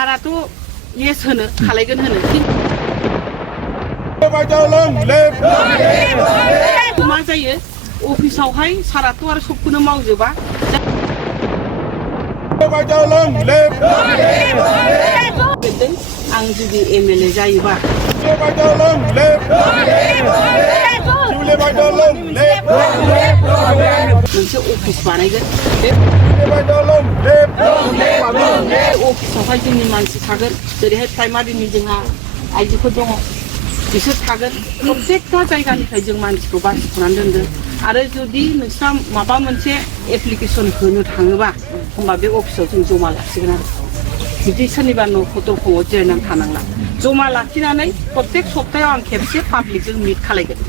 साराथ' yes होनो खालायगोन होनो मा जायो अफिसावहाय साराथ' आरो सबखौनो मावजोबा आं जुदि एमएलए जायोबा मोनसे अफिस बानायगोन अफिसावहाय जोंनि मानसि थागोन जेरैहाय प्राइमारिनि जोंहा आइजोफोर दङ बिसोर थागोन प्रत्येकटा जायगानिफ्राय जों मानसिखौ बासिख'नानै दोनगोन आरो जुदि नोंस्रा माबा मोनसे एप्लिकेसन होनो थाङोबा होमबा बे अफिसाव जों जमा लाखिगोन आरो बिदि सोरनिबा न'खर दरखङाव जिरायनानै थानांला जमा लाखिनानै प्रत्येक सप्तायाव आं खेबसे पाब्लिकजों मिट खालायगोन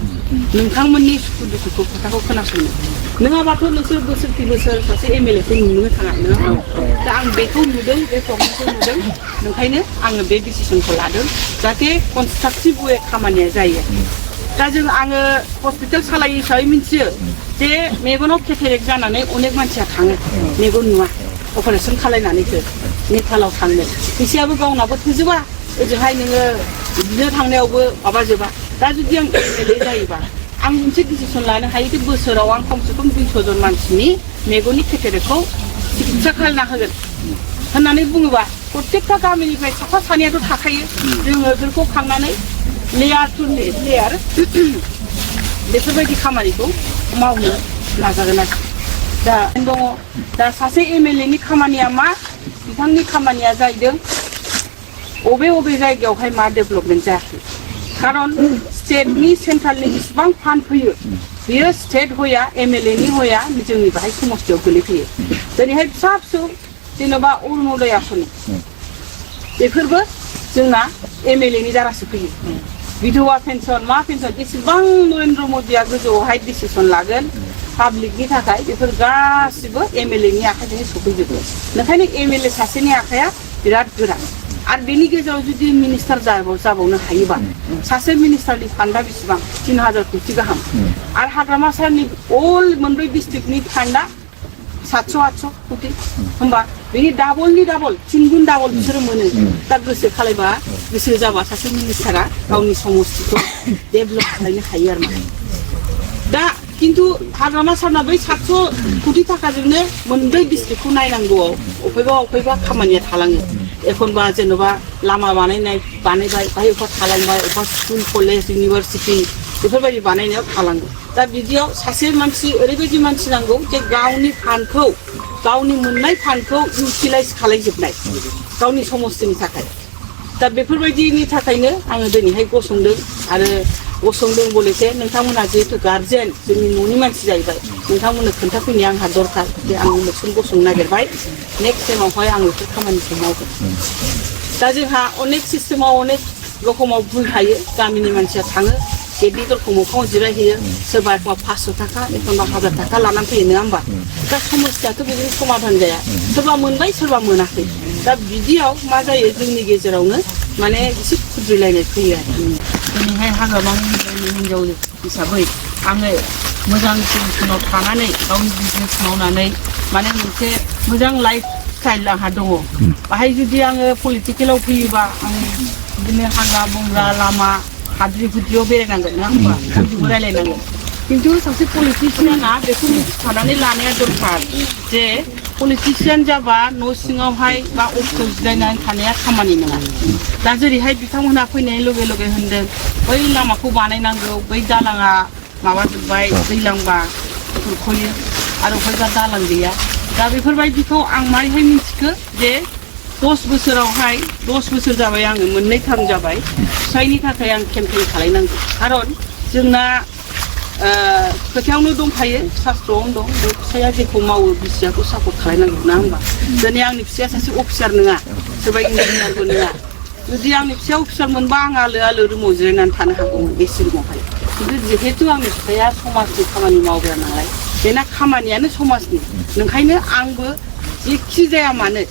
नोंथांमोननि सुखु दुखुखौ खोथाखौ खोनासंनो नङाबाथ' नोंसोर बोसोरखि बोसोर सासे एमएलएखौ नुनो थाङा नङा दा आं बेखौ नुदों बे प्रब्लेमखौ नुदों ओंखायनो आङो बे डिसिसनखौ लादों जाहाथे कनस्ट्राक्टिभ वे खामानिया जायो दा आङो हस्पिटाल सालायो हिसाबै मिथियो जे मेगनाव केटारेक्ट जानानै अनेक मानसिया थाङो मेगन नुवा अपारेसन खालायनानैसो नेपालाव थांनो फैसायाबो गावनाबो थोजोबा ओजोंहाय नोङो बिदिनो थांनायावबो माबाजोबा दा जुदि आं एमएलए जायोबा आं मोनसे डिसिसन लानो हायो कि बोसोराव आं खमसे खम 200 जन मानसिनि मेगननि केटारेक्टखौ चिकित्सा खालामना होगोन होननानै बुङोबा प्रत्येकटा गामिनिफ्राय साफा सानैयाथ' थाखायो जोङो बेफोरखौ खांनानै लेयार टु लेयार बेफोरबायदि खामानिखौ मावनो नाजागोन आरो दा दङ दा सासे एमएलएनि खामानिया मा बिथांनि खामानिया जाहैदों अबे जायगायावहाय मा डेभेलपमेन्ट जायाखै खारन स्टेटनि सेन्ट्रेलनि जेसेबां फान्ड फैयो बेयो स्टेट होया एमएलएनि होया जोंनि बाहाय समस्थियाव गोलैफैयो दिनैहाय फिसा फिसौ जेनेबा अरुणोदय आसनि बेफोरबो जोंना एमएलएनि दारासो फैयो विधवा पेन्सन मा पेन्सन जेसेबां नरेन्द्र मदिया गोजौआवहाय डिसिसन लागोन पाब्लिकनि थाखाय बेफोर गासिबो एमएलएनि आखाइजों सफैजोबो ओंखायनो एमएलए सासेनि आखाइया बिराद गोरा आरो बेनि गेजेराव जुदि मिनिस्टार जाबावनो हायोबा सासे मिनिस्टारनि फान्डा बेसेबां 3000 कोटी गाहाम आरो हाग्रामा सारनि अल मोनब्रै डिस्ट्रिक्टनि फान्डा 700-800 कोटी होमबा बेनि डाबलनि डाबल 3 गुन डाबल बिसोरो मोनो दा गोसो खालायबा गोसो जाबा सासे मिनिस्टारा गावनि समस्थिखौ डेभेलप खालामनो हायो आरो दा किन्तु हाग्रामा सारना बै 700 कोटी थाखाजोंनो मोनब्रै डिस्ट्रिक्टखौ नायनांगौआव अबेबा खामानिया थालाङो एखनबा जेनेबा लामा बानायबाय बाहाय अबेबा थालांबाय अबेबा स्कुल कलेज इउनिभार्सिटि बेफोरबायदि बानायनायाव थालाङो दा बिदियाव सासे मानसि ओरैबायदि मानसि नांगौ जे गावनि फान्डखौ गावनि मोननाय फान्डखौ इउटिलाइज खालायजोबनाय गावनि समस्थिनि थाखाय दा बेफोरबायदिनि थाखायनो आङो दिनैहाय गसंदों आरो गसंदों बलेथे नोंथांमोनहा जिहेतु गार्जेन जोंनि न'नि मानसि जाहैबाय नोंथांमोननो खोन्थाफैनाया आंहा दरकार जे आं इलेक्सन गसंनो नागिरबाय नेक्स्ट टाइमावहाय आं बेफोर खामानिखौ मावगोन दा जोंहा अनेक सिस्टेमाव अनेक रोखोमाव भुल थायो गामिनि मानसिया थाङो गेटनि दरखं मोखाङाव जिरायहैयो सोरबा एखनबा 500 थाखा एखनबा 1000 थाखा लानानै फैयो नङा होमबा दा समस्याथ' बिदिनो समाधान जाया सोरबा मोनबाय सोरबा मोनाखै दा बिदियाव मा जायो जोंनि गेजेरावनो माने एसे खुद्रिलायनाय फैयो आरो दिनैहाय हाग्रामानि हिनजाव हिसाबै आङो मोजां पजिसनाव थानानै गावनि बिजनेस मावनानै माने मोनसे मोजां लाइफ स्टाइल आंहा दङ बाहाय जुदि आङो पलिटिकेलाव फैयोबा आं बिदिनो हाग्रा बंग्रा लामा हाद्रि हुद्रियाव बेरायनांगोन नङा होमबा बयजोंबो रायलायनांगोन किन्तु सासे पलिटिशियाना बेखौ मिथिखानानै लानाया दरकार जे पलिटिशियान जाबा न' सिङावहाय बा अफिसाव जिरायनानै थानाया खामानि नङा दा जेरैहाय बिथांमोनहा फैनाय लगे लगे होनदों बै लामाखौ बानायनांगौ बै दालाङा माबाजोब्बाय दैलांबा खुरख'यो आरो अबेबा दालां गैया दा बेफोरबायदिखौ आं मारैहाय मिथिखो जे 10 बोसोरावहाय 10 बोसोर जाबाय आङो मोननै टार्म जाबाय फिसायनि थाखाय आं केम्पेइन खालायनांगौ खारन जोंना खोथायावनो दंखायो शास्त्रआवनो दं बे फिसाया जेखौ मावो बिसियाखौ सापर्ट खालायनांगौ ना होमबा दिनै आंनि फिसाया सासे अफिसार नङा सोरबा इन्जिनियारबो नङा जुदि आंनि फिसाया अफिसार मोनबा आं आलो रुमाव जिरायनानै थानो हागौमोन बे सिगाङावहाय किन्तु जिहेतु आंनि फिसाया समाजनि खामानि मावग्रा नालाय बेना खामानियानो समाजनि ओंखायनो आंबो जेखि जाया मानो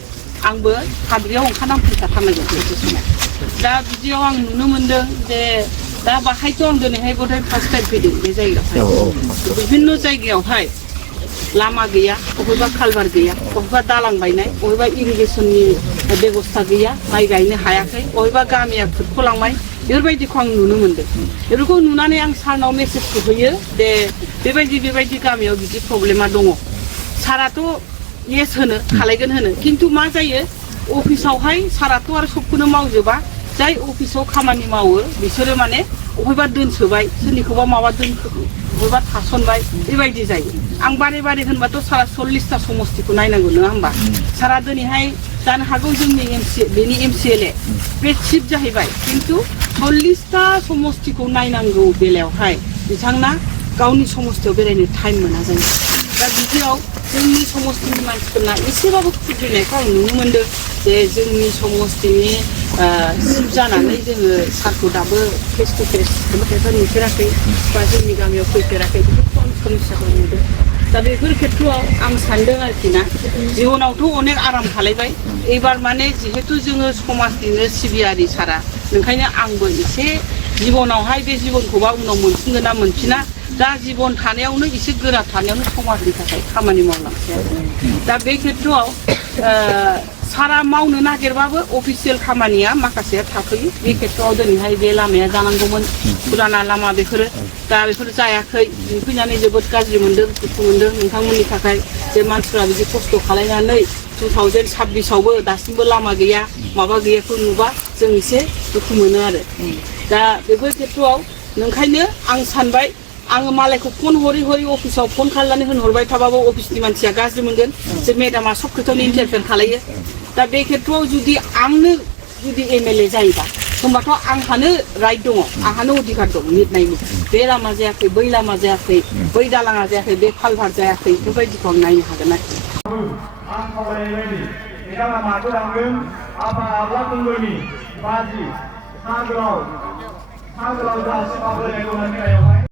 आंबो हाद्रियाव ओंखारनानै फैखाथारनांगोन मोनसे समाव दा बिदियाव आं नुनो मोनदों जे दा बाहायथ' आं दिनैहाय गथाय फार्स्ट टाइम फैदों बे जायगायावहाय बिभिन्न जायगायावहाय लामा गैया अबेबा कालभार गैया अबेबा दालां बायनाय अबेबा इरिगेसननि बेबस्था गैया माइ गायनो हायाखै बबेबा गामिया खुरख'लांबाय बेफोरबायदिखौ आं नुनो मोनदों बेफोरखौ नुनानै आं सारनाव मेसेजखौ होयो दे बेबायदि गामियाव बिदि प्रब्लेमा दङ साराथ' येस होनो खालायगोन होनो खिन्थु मा जायो अफिसावहाय साराथ' आरो सबखौनो मावजोबा जाय अफिसाव खामानि मावो बिसोरो माने बबेबा दोनसोबाय सोरनिखौबा माबा बबेबा थासनबाय बेबायदि जायो आं बारे बारे होनबाथ' सारा 40टा समस्तिखौ नायनांगौ नङा होमबा सारा दिनैहाय जानो हागौ जोंनि बेनि MCLA बे चिफ जाहैबाय खिन्थु 40टा समस्तिखौ नायनांगौ बेलायावहाय बिथांना गावनि समस्तियाव बेरायनो टाइम मोना जायो दा बिदियाव जोंनि समस्तिनि मानसिफोरना एसेबाबो खुद्रिनायखौ आं नुनो मोनदों जे जोंनि समस्तिनि चिफ जानानै जोङो सारखौ दाबो फेस टु फेस खायफा नुफेराखै बा जोंनि गामियाव फैफेराखै बेफोरखौ आं समस्याखौ नुदों दा बेफोर खेथ्रआव आं सानदों आरोखि ना जिबनावथ' अनेक आराम खालायबाय एबार माने जिहेतु जोङो समाजनिनो सिबियारि सारा ओंखायनो आंबो एसे जिबनावहाय बे जिबनखौबा उनाव मोनफिनगोन ना मोनफिना दा जिबन थानायावनो एसे गोरा थानायावनो समाजनि थाखाय खामानि मावलांसै आरो दा बे खेथ्रआव सारा मावनो नागिरबाबो अफिसियेल खामानिया माखासेया थाफैयो बे खेथ्रआव दिनैहाय बे लामाया जानांगौमोन फुराना लामा बेफोरो दा बेफोर जायाखै फैनानै जोबोद गाज्रि मोनदों दुखु मोनदों नोंथांमोननि थाखाय जे मानसिफ्रा बिदि खस्थ' खालायनानै 2026आवबो दासिमबो लामा गैया माबा गैयाखौ नुबा जों एसे दुखु मोनो आरो दा बेफोर खेथ्रआव नोंखायनो आं सानबाय आङो मालायखौ फन हरै अफिसाव फन खालामनानै होनहरबाय थाबाबो अफिसनि मानसिया गाज्रि मोनगोन जे मेडामा सब खोथायावनो इन्टारफेयार खालायो दा बे खेथ्रआव जुदि आंनो जुदि MLA जायोबा होमबाथ' आंहानो राइट दङ आंहानो अधिकार दं लिरनायनि बे लामा जायाखै बै लामा जायाखै बै दालाङा जायाखै बे कालभार जायाखै बेफोरबायदिखौ आं नायनो हागोन आरोखि आं खावलायनाय बायदि एका लामाखौ लांगोन आफा आब्ला खुंगुरनि बाजि सा गोलाव जासिमाबो